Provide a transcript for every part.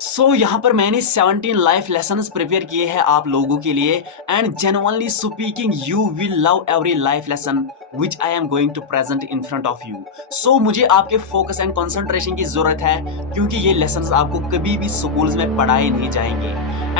यहाँ पर मैंने 17 लाइफ लेसन्स प्रिपेयर किए हैं आप लोगों के लिए and genuinely speaking you will love every life lesson which I am going to present in front of you. मुझे आपके फोकस एंड कंसंट्रेशन की जरूरत है क्योंकि ये लेसन्स आपको कभी भी स्कूल्स में पढ़ाए नहीं जाएंगे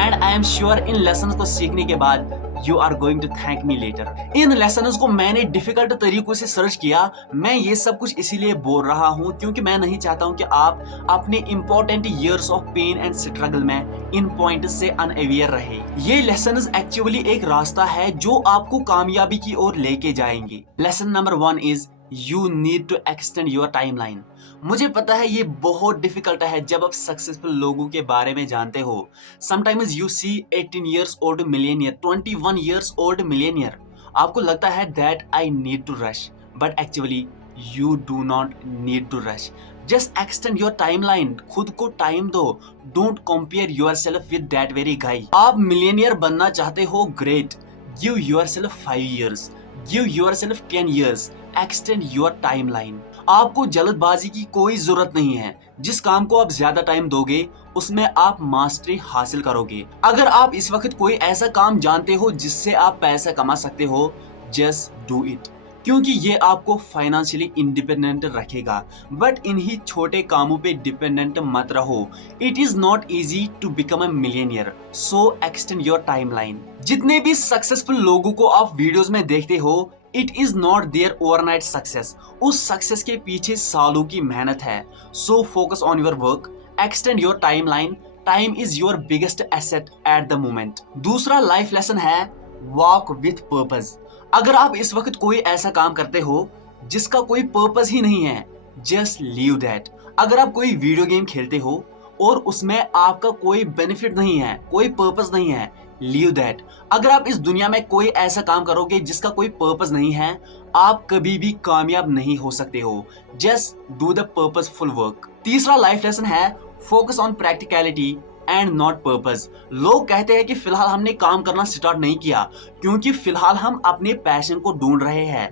एंड आई एम श्योर इन लेसन्स को सीखने के बाद you are going to thank me later. इन लेसन्स को मैंने डिफिकल्ट तरीकों से सर्च किया। मैं ये सब कुछ इसीलिए बोल रहा हूँ क्योंकि मैं नहीं चाहता हूँ कि आप अपने important years of pain and struggle में इन पॉइंट से अनअवेयर रहे। ये लेसन्स एक्चुअली एक रास्ता है जो आपको कामयाबी की ओर लेके जाएंगे। Lesson number 1 is you need to extend your timeline. मुझे पता है ये बहुत डिफिकल्ट है जब आप सक्सेसफुल लोगों के बारे में जानते हो। Sometimes you see 18 years old millionaire, 21 years old millionaire. आपको लगता है that I need to rush, but actually you do not need to rush. Just extend your timeline. खुद को टाइम दो। Don't compare yourself with that very guy. आप millionaire बनना चाहते हो, great. Give yourself 5 years, give yourself 10 years. Extend your timeline. आपको जल्दबाजी की कोई जरूरत नहीं है। जिस काम को आप ज्यादा टाइम दोगे उसमें आप मास्टरी हासिल करोगे। अगर आप इस वक्त कोई ऐसा काम जानते हो जिससे आप पैसा कमा सकते हो, जस्ट डू इट, क्योंकि ये आपको फाइनेंशियली इंडिपेंडेंट रखेगा। बट इन्हीं छोटे कामों पे डिपेंडेंट मत रहो। It is not easy to become a millionaire, so extend your timeline. जितने भी सक्सेसफुल लोगों को आप वीडियोस में देखते हो, it is not their overnight success. उस सक्सेस के पीछे सालों की मेहनत है। So focus on your work, extend your timeline. Time is your biggest asset at the moment. दूसरा लाइफ लेसन है वॉक विथ पर्पस। अगर आप इस वक्त कोई ऐसा काम करते हो जिसका कोई पर्पस ही नहीं है, जस्ट लीव दैट। अगर आप कोई वीडियो गेम खेलते हो और उसमें आपका कोई बेनिफिट नहीं है, कोई पर्पस नहीं है, लीव दैट। अगर आप इस दुनिया में कोई ऐसा काम करोगे जिसका कोई पर्पस नहीं है, आप कभी भी कामयाब नहीं हो सकते हो। Just do the purposeful work. तीसरा लाइफ लेसन है focus on practicality and not purpose. लोग कहते हैं कि फिलहाल हमने काम करना स्टार्ट नहीं किया क्योंकि फिलहाल हम अपने पैशन को ढूंढ रहे हैं।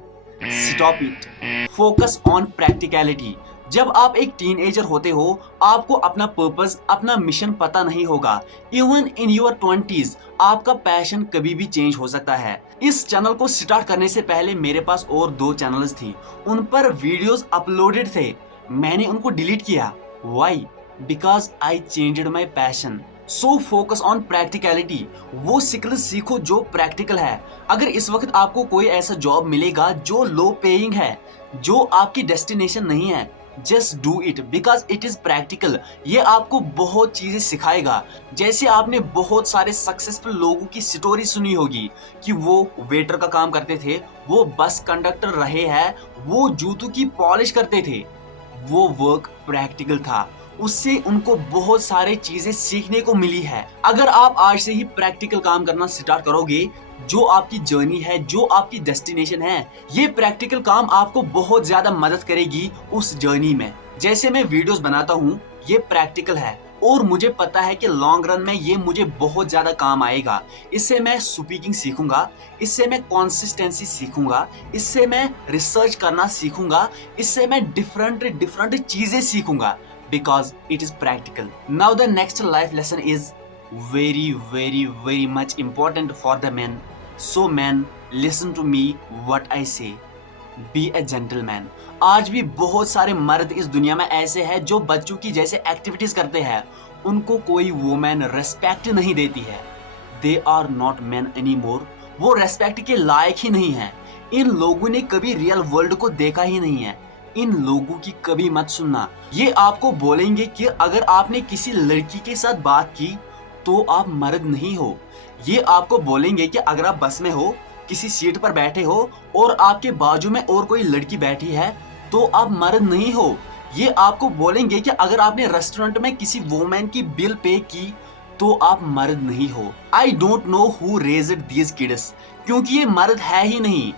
Stop it, focus on practicality. जब आप एक टीनएजर होते हो, आपको अपना पर्पस, अपना मिशन पता नहीं होगा। इवन इन योर 20s आपका पैशन कभी भी चेंज हो सकता है। इस चैनल को स्टार्ट करने से पहले मेरे पास और 2 चैनल्स थी, उन पर वीडियोस अपलोडेड थे। मैंने उनको डिलीट किया। Why? Because I changed my passion. So focus on practicality. वो स्किल्स सीखो जो प्रैक्टिकल है। अगर इस वक्त आपको कोई ऐसा जॉब मिलेगा जो लो पेइंग है, जो आपकी डेस्टिनेशन नहीं है, just do it because it is practical. ये आपको बहुत चीजें सिखाएगा। जैसे आपने बहुत सारे सक्सेसफुल लोगों की स्टोरी सुनी होगी कि वो वेटर का काम करते थे, वो बस कंडक्टर रहे हैं, वो जूतों की पॉलिश करते थे। वो वर्क प्रैक्टिकल था, उससे उनको बहुत सारे चीजें सीखने को मिली है। अगर आप आज से ही प्रैक्टिकल काम करना स्टार्ट करोगे, जो आपकी जर्नी है, जो आपकी डेस्टिनेशन है, ये प्रैक्टिकल काम आपको बहुत ज्यादा मदद करेगी उस जर्नी में। जैसे मैं वीडियोस बनाता हूँ, ये प्रैक्टिकल है और मुझे पता है कि लॉन्ग रन में ये मुझे बहुत ज्यादा काम आएगा। इससे मैं स्पीकिंग सीखूंगा, इससे मैं कंसिस्टेंसी सीखूंगा, इससे मैं रिसर्च करना सीखूंगा, इससे मैं डिफरेंट चीजें सीखूंगा because it is practical. Now the next life lesson is very much important for the men. So men, listen to me what I say. Be a gentleman. आज भी बहुत सारे मर्द इस दुनिया में ऐसे हैं जो बच्चों की जैसे एक्टिविटीज करते हैं, उनको कोई वुमेन रेस्पेक्ट नहीं देती है। They are not men anymore. वो रेस्पेक्ट के लायक ही नहीं है। इन लोगों ने कभी रियल वर्ल्ड को देखा ही नहीं है। इन लोगों की कभी मत सुनना। ये आपको बोलेंगे कि अगर आपने किसी लड़की के साथ बात की तो आप मर्द नहीं हो। ये आपको बोलेंगे कि अगर आप बस में हो, किसी सीट पर बैठे हो और आपके बाजू में और कोई लड़की बैठी है तो आप मर्द नहीं हो। ये आपको बोलेंगे कि अगर आपने रेस्टोरेंट में किसी वुमेन की बिल पे की तो आप मर्द नहीं हो। I don't know who raised these kids, क्योंकि ये मर्द है ही नहीं।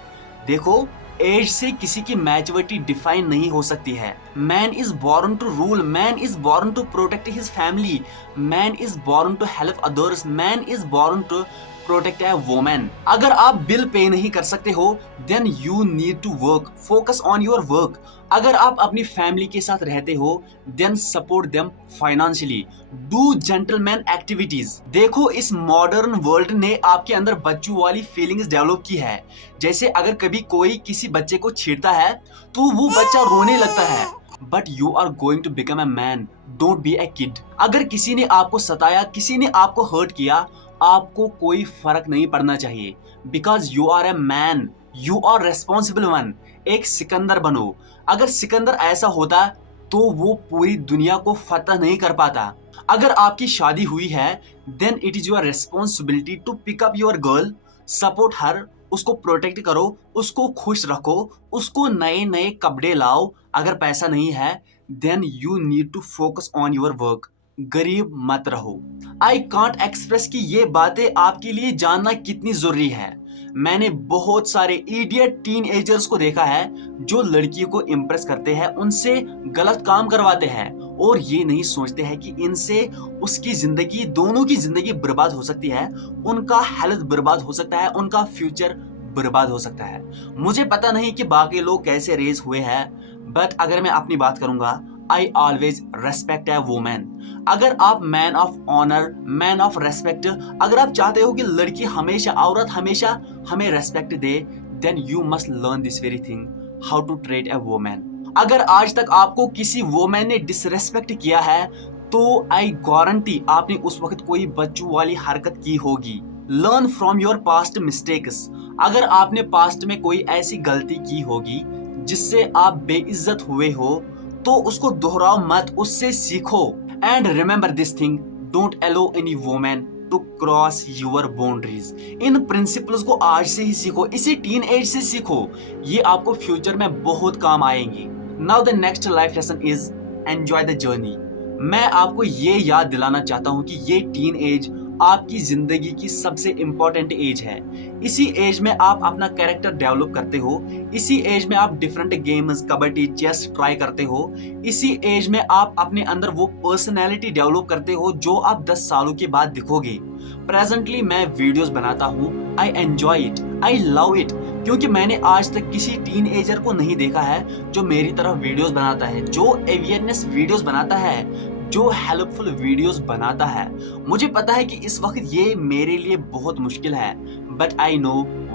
देखो, एज से किसी की मैच्योरिटी डिफाइन नहीं हो सकती है। Man is born to rule, man is born to protect his family, man is born to help others, man is born to protect a women. अगर आप बिल पे नहीं कर सकते हो, then you need to work. Focus on your work. अगर आप अपनी family के साथ रहते हो then support them financially. Do gentleman activities. देखो इस मॉडर्न वर्ल्ड ने आपके अंदर बच्चों वाली फीलिंग्स डेवलप की है। जैसे अगर कभी कोई किसी बच्चे को छेड़ता है तो वो बच्चा रोने लगता है, but you are going to become a man, don't be a kid. अगर किसी ने आपको सताया, किसी ने आपको हर्ट किया, आपको कोई फर्क नहीं पड़ना चाहिए, because you are a man, you are responsible one. एक सिकंदर बनो। अगर सिकंदर ऐसा होता तो वो पूरी दुनिया को फतह नहीं कर पाता। अगर आपकी शादी हुई है then it is your responsibility to pick up your girl, support her, उसको प्रोटेक्ट करो, उसको खुश रखो, उसको नए नए कपड़े लाओ। अगर पैसा नहीं है then you need to focus on your work. गरीब मत रहो। आई कांट एक्सप्रेस कि ये बातें आपके लिए जानना कितनी जरूरी है। मैंने बहुत सारे इडियट टीन एजर्स को देखा है जो लड़कियों को इम्प्रेस करते हैं, उनसे गलत काम करवाते हैं और ये नहीं सोचते हैं कि इनसे उसकी जिंदगी, दोनों की जिंदगी बर्बाद हो सकती है, उनका हेल्थ बर्बाद हो सकता है, उनका फ्यूचर बर्बाद हो सकता है। मुझे पता नहीं कि बाकी लोग कैसे रेज हुए हैं, बट अगर मैं अपनी बात करूंगा, I always respect a women. अगर आप man of honour, man of respect, अगर आप चाहते हो कि लड़की हमेशा, औरत हमेशा हमें रेस्पेक्ट दे, then you must learn this very thing, how to treat a women. अगर आज तक आपको किसी वुमेन ने डिसरेस्पेक्ट किया है तो आई गारंटी आपने उस वक्त कोई बच्चों वाली हरकत की होगी। Learn from your past mistakes. अगर आपने पास्ट में कोई ऐसी गलती की होगी जिससे आप बेइज्जत हुए हो तो उसको दोहराओ मत, उससे सीखो। And remember this thing, don't allow any women to cross your boundaries. इन प्रिंसिपल्स को आज से ही सीखो, इसी टीन एज से सीखो, ये आपको फ्यूचर में बहुत काम आएंगी। Now the next life lesson is enjoy the journey. मैं आपको ये याद दिलाना चाहता हूं कि ये टीन एज आपकी जिंदगी की सबसे इंपॉर्टेंट एज है। इसी एज में आप अपना कैरेक्टर डेवलप करते हो, इसी एज में आप different games, kabaddi, chess try करते हो, इसी एज में आप अपने अंदर वो पर्सनैलिटी डेवलप करते हो जो आप 10 सालों के बाद दिखोगे। प्रेजेंटली मैं वीडियोस बनाता हूँ, I enjoy it, I love it, क्योंकि मैंने आज तक किसी टीन एजर को नहीं देखा है जो मेरी तरह वीडियोस बनाता है, जो अवेयरनेस वीडियोस बनाता है, जो हेल्पफुल वीडियोस बनाता है। मुझे पता है कि इस वक्त ये मेरे लिए बहुत मुश्किल है, but I know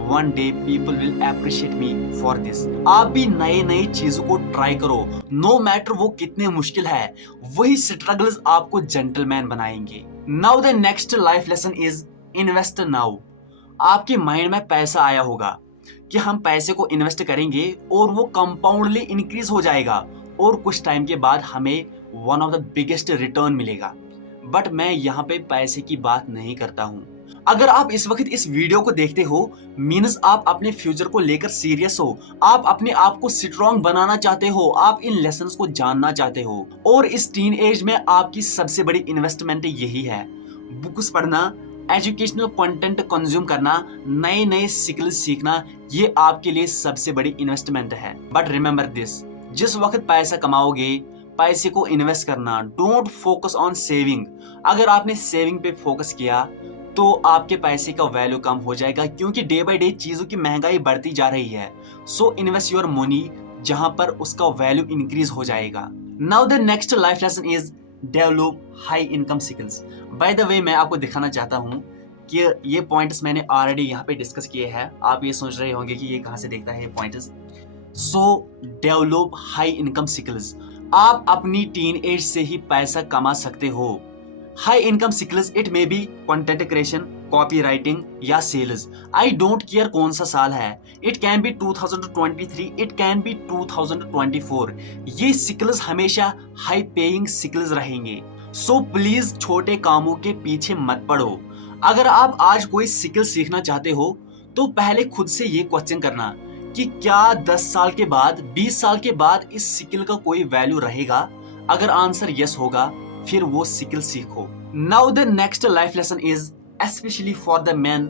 one day people will appreciate me for this. आप भी नए नए चीजों को ट्राई करो, नो मैटर वो कितने मुश्किल है, वही स्ट्रगल्स आपको जेंटलमैन बनाएंगे। Now the next life lesson is invest now. आपके माइंड में पैसा आया होगा कि हम पैसे को इन्वेस्ट करेंगे और वो कंपाउंडली इंक्रीज हो जाएगा और कुछ टाइम के बाद हमें one of the biggest return मिलेगा। बट मैं यहाँ पे पैसे की बात नहीं करता हूँ। अगर आप इस वक्त इस वीडियो को देखते हो मीन्स आप अपने फ्यूचर को लेकर सीरियस हो, आप अपने आप को स्ट्रॉन्ग बनाना चाहते हो, आप इन लेसन्स को जानना चाहते हो। और इस टीन एज में आपकी सबसे बड़ी इन्वेस्टमेंट यही है, बुक्स पढ़ना, एजुकेशनल कंटेंट कंज्यूम करना, नए नए स्किल्स सीखना, ये आपके लिए सबसे बड़ी इन्वेस्टमेंट है। बट रिमेंबर दिस, जिस वक्त पैसा कमाओगे पैसे को इन्वेस्ट करना, डोंट फोकस ऑन सेविंग। अगर आपने सेविंग पे फोकस किया तो आपके पैसे का वैल्यू कम हो जाएगा, क्योंकि डे बाय डे चीजों की महंगाई बढ़ती जा रही है। सो इन्वेस्ट योर मनी जहां पर उसका वैल्यू इंक्रीज हो जाएगा। Now the next life lesson is develop high income skills. By the way मैं आपको दिखाना चाहता हूं कि ये पॉइंट्स मैंने ऑलरेडी यहाँ पे डिस्कस किए हैं। आप ये सोच रहे होंगे कि ये कहाँ से देखता है ये पॉइंट्स। सो डेवलप हाई इनकम स्किल्स। आप अपनी टीन एज से ही पैसा कमा सकते हो। High income skills, it may be content creation, copy writing या सेल्स। आई डोंट केयर कौन सा साल है, it can be 2023, it can be 2024। ये स्किल्स हमेशा हाई पेइंग स्किल्स रहेंगे। सो प्लीज छोटे कामों के पीछे मत पड़ो। अगर आप आज कोई स्किल सीखना चाहते हो तो पहले खुद से ये क्वेश्चन करना कि क्या 10 साल के बाद, 20 साल के बाद इस स्किल का कोई वैल्यू रहेगा। अगर आंसर यस होगा फिर वो स्किल सीखो। Now the next life lesson is especially for the man,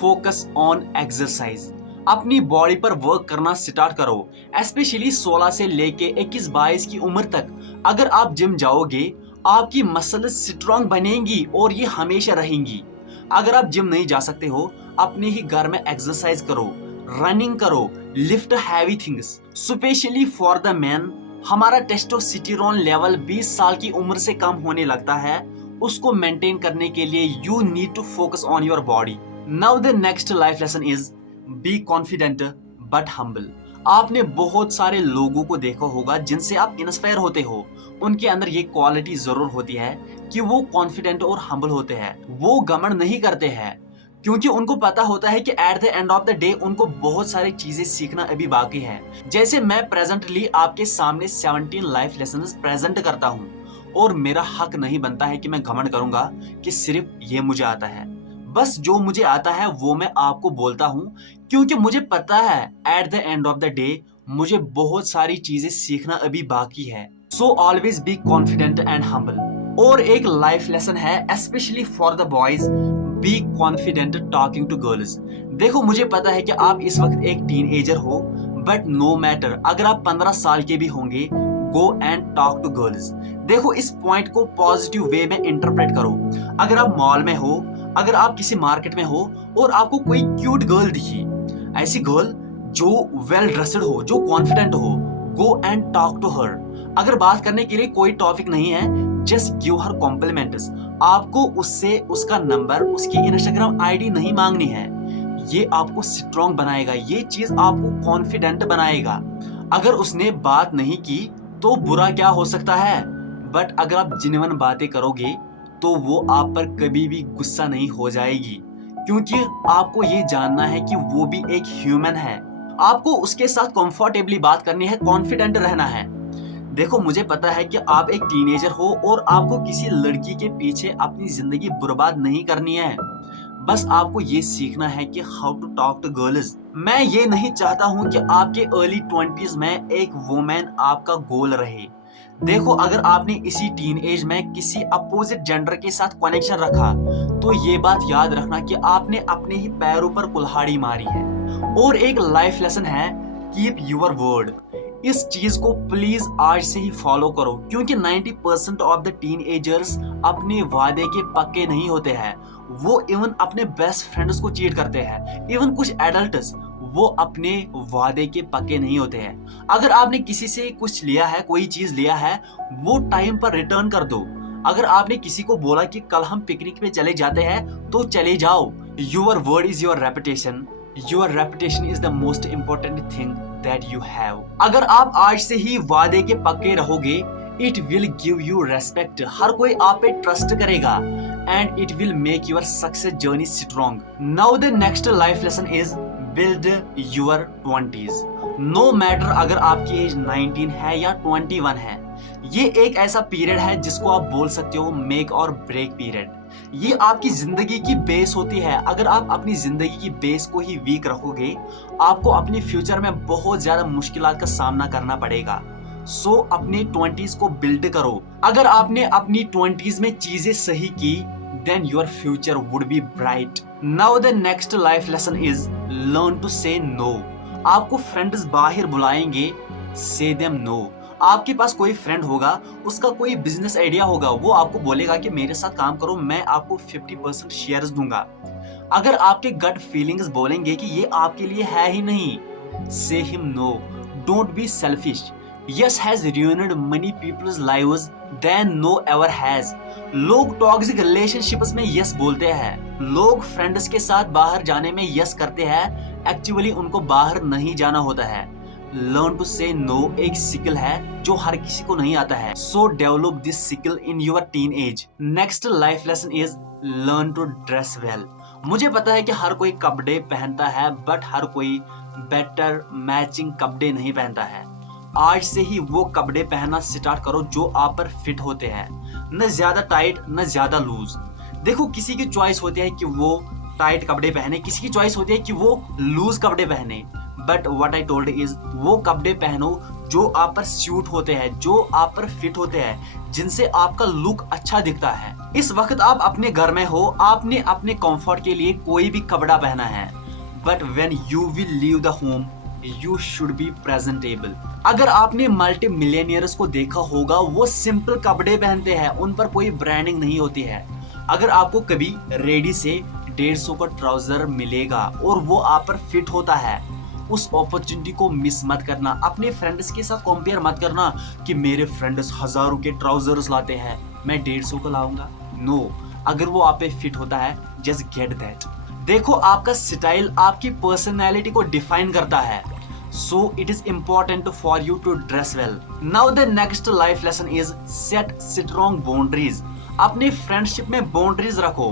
focus on exercise. अपनी बॉडी पर वर्क करना स्टार्ट करो, एस्पेशली 16 से लेके 21-22 की उम्र तक। अगर आप जिम जाओगे आपकी मसल्स स्ट्रॉन्ग बनेंगी और ये हमेशा रहेंगी। अगर आप जिम नहीं जा सकते हो अपने ही घर में एक्सरसाइज करो, रनिंग करो, lift heavy things. Specially for the man, हमारा टेस्टोस्टेरोन लेवल 20 साल की उम्र से कम होने लगता है। उसको मेंटेन करने के लिए you need to focus on your body. Now the next life lesson is be confident but humble. आपने बहुत सारे लोगों को देखा होगा जिनसे आप इंस्पायर होते हो। उनके अंदर ये क्वालिटी जरूर होती है कि वो कॉन्फिडेंट और हम्बल होते हैं। वो घमंड नहीं करते हैं क्योंकि उनको पता होता है कि eight the end of the day उनको बहुत सारी चीजें सीखना अभी बाकी है। जैसे मैं प्रेजेंटली आपके सामने 17 लाइफ लेसन्स प्रेजेंट करता हूँ और मेरा हक नहीं बनता है कि मैं घमंड करूंगा कि सिर्फ ये मुझे आता है। बस जो मुझे आता है वो मैं आपको बोलता हूँ क्योंकि मुझे पता है at the end of the day मुझे बहुत सारी चीजें सीखना अभी बाकी है। So always be confident and humble. और एक लाइफ लेसन है specially for the boys, be confident talking to girls. देखो मुझे पता है कि आप इस वक्त एक टीनएजर हो, बट नो मैटर अगर आप 15 साल के भी होंगे, go and talk to girls. देखो इस पॉइंट को पॉजिटिव वे में इंटरप्रेट करो। अगर आप मॉल में हो, अगर आप किसी मार्केट में हो और आपको कोई क्यूट गर्ल दिखी, ऐसी गर्ल जो वेल ड्रेस्ड हो, जो कॉन्फिडेंट हो, go and talk to her. अगर बात करने के लिए कोई टॉपिक नहीं है, जस्ट गिव हर कॉम्प्लीमेंट्स। आपको उससे उसका नंबर, उसकी इंस्टाग्राम आईडी नहीं मांगनी है। ये आपको स्ट्रॉन्ग बनाएगा, ये चीज आपको कॉन्फिडेंट बनाएगा। अगर उसने बात नहीं की तो बुरा क्या हो सकता है, बट अगर आप जेन्युइन बातें करोगे तो वो आप पर कभी भी गुस्सा नहीं हो जाएगी क्योंकि आपको ये जानना है कि वो भी एक ह्यूमन है। आपको उसके साथ कंफर्टेबली बात करनी है, कॉन्फिडेंट रहना है। देखो मुझे पता है कि आप एक टीनेजर हो और आपको किसी लड़की के पीछे अपनी जिंदगी बर्बाद नहीं करनी है। बस आपको ये सीखना है कि how to talk to girls. मैं ये नहीं चाहता हूँ कि आपके अर्ली 20s में एक वुमेन आपका गोल रहे। देखो अगर आपने इसी टीन एज में किसी अपोजिट जेंडर के साथ कनेक्शन रखा तो ये बात याद रखना कि आपने अपने ही पैरों पर कुल्हाड़ी मारी है। और एक लाइफ लेसन है, कीप योर वर्ड। इस चीज को प्लीज आज से ही फॉलो करो क्योंकि 90% ऑफ द टीनएजर्स अपने वादे के पक्के नहीं होते हैं। वो इवन अपने बेस्ट फ्रेंड्स को चीट करते हैं। इवन कुछ एडल्ट्स वो अपने वादे के पक्के नहीं होते हैं। अगर आपने किसी से कुछ लिया है, कोई चीज लिया है, वो टाइम पर रिटर्न कर दो। अगर आपने किसी को बोला कि कल हम पिकनिक पे चले जाते हैं तो चले जाओ। Your word is your reputation. Your reputation is the most important thing that you have. अगर आप आज से ही वादे के पक्के रहोगे, it will give you respect. हर कोई आप पे ट्रस्ट करेगा and it will make your success journey strong. Now the next life lesson is build your 20s। No matter अगर आपकी एज 19 है या 21 है, ये एक ऐसा पीरियड है जिसको आप बोल सकते हो मेक और ब्रेक पीरियड। ये आपकी जिंदगी की बेस होती है। अगर आप अपनी जिंदगी की बेस को ही वीक रखोगे, आपको अपने फ्यूचर में बहुत ज्यादा मुश्किलात का सामना करना पड़ेगा। सो अपने 20s को बिल्ड करो। अगर आपने अपनी 20s में चीजें सही की, then your future would be bright. Now the next life lesson is learn to say no. आपको फ्रेंड्स बाहर बुलाएंगे, say them no. आपके पास कोई फ्रेंड होगा, उसका कोई बिजनेस आइडिया होगा, वो आपको बोलेगा कि मेरे साथ काम करो, मैं आपको 50% शेयर्स दूंगा। अगर आपके गट फीलिंग्स बोलेंगे कि ये आपके लिए है ही नहीं, say him no. Don't be selfish. Yes has ruined many people's lives than no ever has. लोग टॉक्सिक रिलेशनशिप्स में यस बोलते हैं। लोग फ्रेंड्स के साथ बाहर जाने में यस करते हैं, एक्चुअली उनको बाहर नहीं जाना होता है। लर्न टू से नो एक स्किल है जो हर किसी को नहीं आता है। So develop this skill in your teen age. Next life lesson is learn to dress well. मुझे पता है कि हर कोई कपड़े पहनता है, बट हर कोई बेटर मैचिंग कपड़े नहीं पहनता है। आज से ही वो कपड़े पहनना स्टार्ट करो जो आप पर फिट होते हैं, न ज्यादा टाइट न ज्यादा लूज। देखो किसी की चॉइस होती है कि वो टाइट कपड़े पहने, किसी की चॉइस होती है कि वो लूज कपड़े पहने, but what I told is वो कपड़े पहनो जो आप पर सूट होते हैं, जो आप पर फिट होते हैं, जिनसे आपका लुक अच्छा दिखता है। इस वक्त आप अपने घर में हो, आपने अपने कंफर्ट के लिए कोई भी कपड़ा पहना है, but when you will leave the home you should B presentable. अगर आपने मल्टी मिलियनियर्स को देखा होगा, वो सिंपल कपड़े पहनते हैं, उन पर कोई ब्रांडिंग नहीं होती है। अगर आपको कभी रेडी से 150 का ट्राउजर मिलेगा और वो आप पर फिट होता है, उस अपॉर्चुनिटी को मिस मत करना। अपने फ्रेंड्स के साथ कंपेयर मत करना कि मेरे फ्रेंड्स हजारों के ट्राउजर्स लाते हैं, मैं 150 का लाऊंगा। नो, अगर वो आप पे फिट होता है, जस्ट गेट दैट। देखो, आपका स्टाइल आपकी पर्सनैलिटी को डिफाइन करता है, so it is important for you to dress well. Now the next life lesson is set strong boundaries. अपने फ्रेंडशिप में बाउंड्रीज रखो।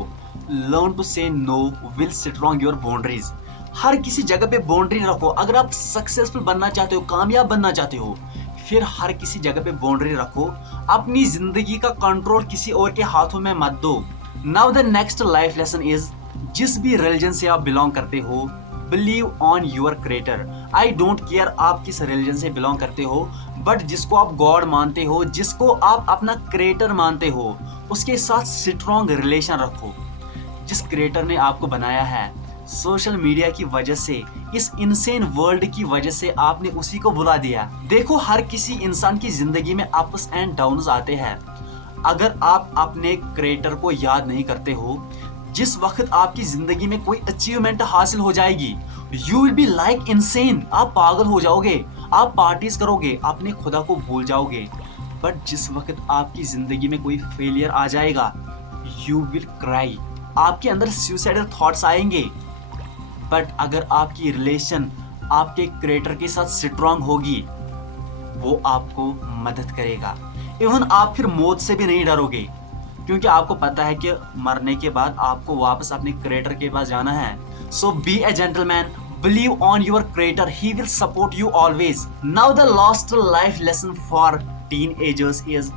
Learn to say no will strong your boundaries. हर किसी जगह पे बाउंड्री रखो। अगर आप सक्सेसफुल बनना चाहते हो, कामयाब बनना चाहते हो, फिर हर किसी जगह पे बाउंड्री रखो। अपनी जिंदगी का कंट्रोल किसी और के हाथों में मत दो। Now the next life lesson is, जिस भी रिलीजन से आप बिलोंग करते हो, believe on your creator. I don't care आप किस रिलीजन से बिलोंग करते हो, बट जिसको आप गॉड मानते हो, जिसको आप अपना क्रिएटर मानते हो, उसके साथ स्ट्रॉन्ग रिलेशन रखो। जिस क्रिएटर ने आपको बनाया है, सोशल मीडिया की वजह से, इस इनसेन वर्ल्ड की वजह से आपने उसी को बुला दिया। देखो, हर किसी इंसान की जिंदगी में अप्स एंड डाउन्स आते हैं। अगर आप अपने क्रिएटर को याद नहीं करते हो, जिस वक्त आपकी जिंदगी में कोई अचीवमेंट हासिल हो जाएगी, you will be like insane. आप पागल हो जाओगे, आप पार्टीज करोगे, अपने खुदा को भूल जाओगे। बट जिस वक्त आपकी जिंदगी में कोई फेलियर आ जाएगा, यू विल क्राई, आपके अंदर सुसाइडल थॉट्स आएंगे। बट अगर आपकी रिलेशन आपके क्रिएटर के साथ स्ट्रॉन्ग होगी, वो आपको मदद करेगा। इवन आप फिर मौत से भी नहीं डरोगे, क्योंकि आपको पता है कि मरने के बाद आपको वापस अपने क्रिएटर के पास जाना है। So be a gentleman, believe on your creator, he will support you always. Now the last life lesson for teenagers is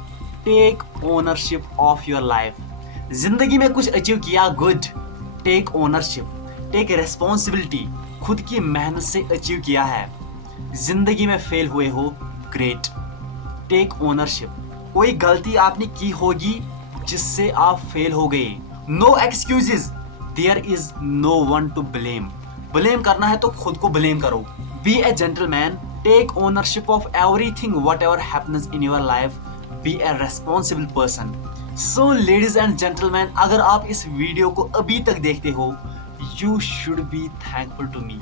take ownership of your life. जिंदगी में कुछ अचीव किया, good, take ownership, take responsibility. खुद की मेहनत से achieve किया है। जिंदगी में फेल हुए हो, ग्रेट, टेक ओनरशिप। कोई गलती आपने की होगी जिससे आप फेल हो गए, no excuses, there is no one to blame. Blame करना है तो खुद को ब्लेम करो। Be a gentleman, take ownership of everything what ever happens in your life, be a responsible person. So ladies and gentleman, अगर आप इस video को अभी तक देखते हो, you should be thankful to me.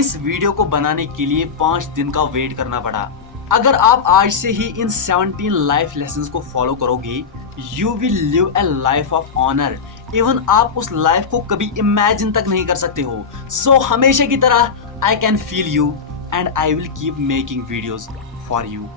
इस वीडियो को बनाने के लिए 5 दिन का वेट करना पड़ा। अगर आप आज से ही इन 17 लाइफ लेसन्स को फॉलो करोगे, you will live a life of honour. Even आप उस लाइफ को कभी इमेजिन तक नहीं कर सकते हो। सो हमेशा की तरह I can feel you and I will keep making videos for you.